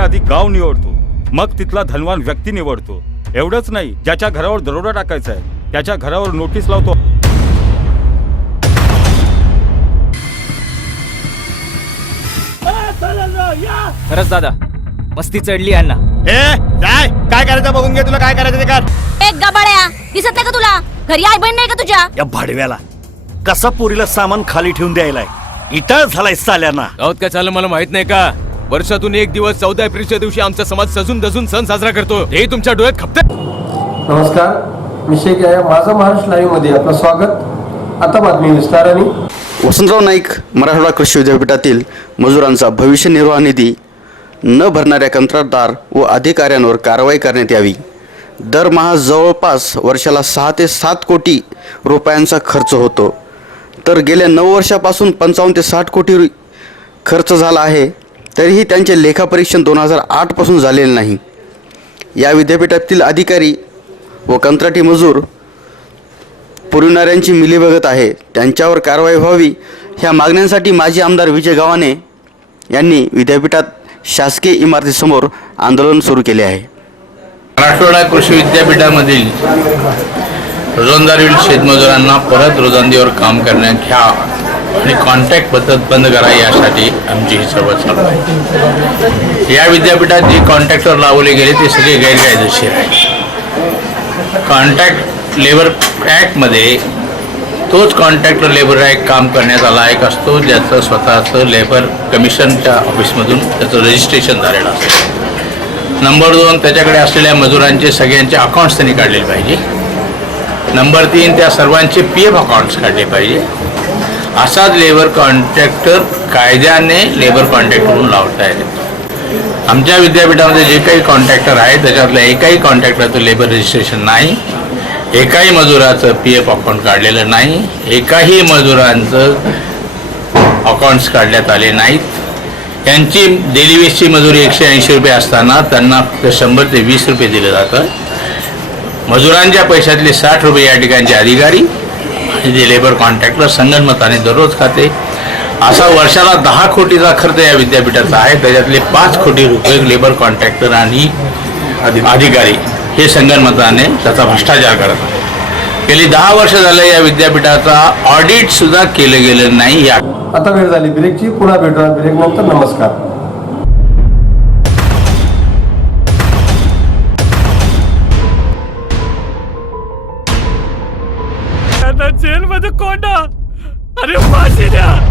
दरोड्याआधी गाव निवडतो. मग तिथला धनवान व्यक्ती निवडतो. एवढंच नाही ज्याच्या घरावर दरोडा टाकायचा आहे त्याच्या घरावर नोटीस लावतो. खरंच दादा मस्ती चढली यांना. ए जाय काय करायचं बघून घे तुला काय करायचं ते कर. एक गबाड्या दिसत नाही का तुला? घरी आई बहीण नाही का तुझ्या? या भाडव्याला कसा पुरीला सामान खाली ठेवून द्यायलाय? इटा झालाय साल्याना. गावात काय चाललं मला माहीत नाही का? वर्षातून एक दिवस चौदा एप्रिलच्या दिवशी आमचा समाज सजून दजून सण साजरा करतो. हे तुमच्या डोळ्यात खपते नमस्कार. मी शेख या माझा महाराष्ट्र लाईव्हमध्ये आपलं स्वागत. आता बातमी विस्ताराने. वसंतराव नाईक मराठवाडा कृषी विद्यापीठातील मजुरांचा भविष्य निर्वाह निधी न भरणाऱ्या कंत्राटदार व अधिकाऱ्यांवर कारवाई करण्यात यावी. दरमहा जवळपास वर्षाला सहा ते सात कोटी रुपयांचा खर्च होतो. तर गेल्या नऊ वर्षापासून पंचावन्न ते साठ कोटी खर्च झाला आहे. तरीही त्यांचे लेखापरीक्षण दोन हजार आठपासून झालेले नाही. या विद्यापीठातील अधिकारी व कंत्राटी मजूर पुरविणाऱ्यांची मिलीभगत आहे. त्यांच्यावर कारवाई व्हावी ह्या मागण्यांसाठी माजी आमदार विजय गव्हाणे यांनी विद्यापीठात शासकीय इमारतीसमोर आंदोलन सुरू केले आहे. मराठवाडा कृषी विद्यापीठामधील रोजंदारील शेतमजुरांना परत रोजंदीवर काम करण्यात घ्या आणि कॉन्टॅक्ट पद्धत बंद करा यासाठी आमची ही चळवळ चालू आहे. या विद्यापीठात जे कॉन्ट्रॅक्टर लावले गेले ते सगळे गैरकायदेशीर आहे. कॉन्ट्रॅक्ट लेबर ॲक्टमध्ये तोच कॉन्ट्रॅक्टर लेबर ॲक्ट काम करण्याचा लायक असतो ज्याचं स्वतःचं लेबर कमिशनच्या ऑफिसमधून त्याचं रजिस्ट्रेशन झालेलं असतं. नंबर दोन त्याच्याकडे असलेल्या मजुरांचे सगळ्यांचे अकाउंट्स त्यांनी काढलेले पाहिजे. नंबर तीन त्या सर्वांचे पी एफ अकाउंट्स काढले पाहिजे. असाच लेबर कॉन्ट्रॅक्टर कायद्याने लेबर कॉन्ट्रॅक्ट म्हणून लावता येते. आमच्या विद्यापीठामध्ये जे काही कॉन्ट्रॅक्टर आहेत त्याच्यातल्या एकाही कॉन्ट्रॅक्टरचं लेबर रजिस्ट्रेशन नाही एकाही मजुराचं पी एफ अकाउंट काढलेलं नाही एकाही मजुरांचं अकाउंट्स काढण्यात आले नाहीत. यांची डेली वेजची मजुरी एकशे ऐंशी रुपये असताना त्यांना फक्त शंभर ते वीस रुपये दिलं जातं. मजुरांच्या पैशातले साठ रुपये या ठिकाणचे अधिकारी जे लेबर कॉन्ट्रॅक्टर संगणमताने दररोज खाते. असा वर्षाला दहा कोटीचा खर्च या विद्यापीठाचा आहे. त्याच्यातले पाच कोटी रुपये लेबर कॉन्ट्रॅक्टर आणि अधिकारी हे संगणमताने त्याचा भ्रष्टाचार करत आहे गेली दहा वर्ष झालं या विद्यापीठाचा ऑडिट सुद्धा केलं गेलं नाही. या आता वेळ झाली. ब्रेकची पुन्हा भेटूया. ब्रेक नंतर नमस्कार. వెతుక్కోండా. అరే మాసిడా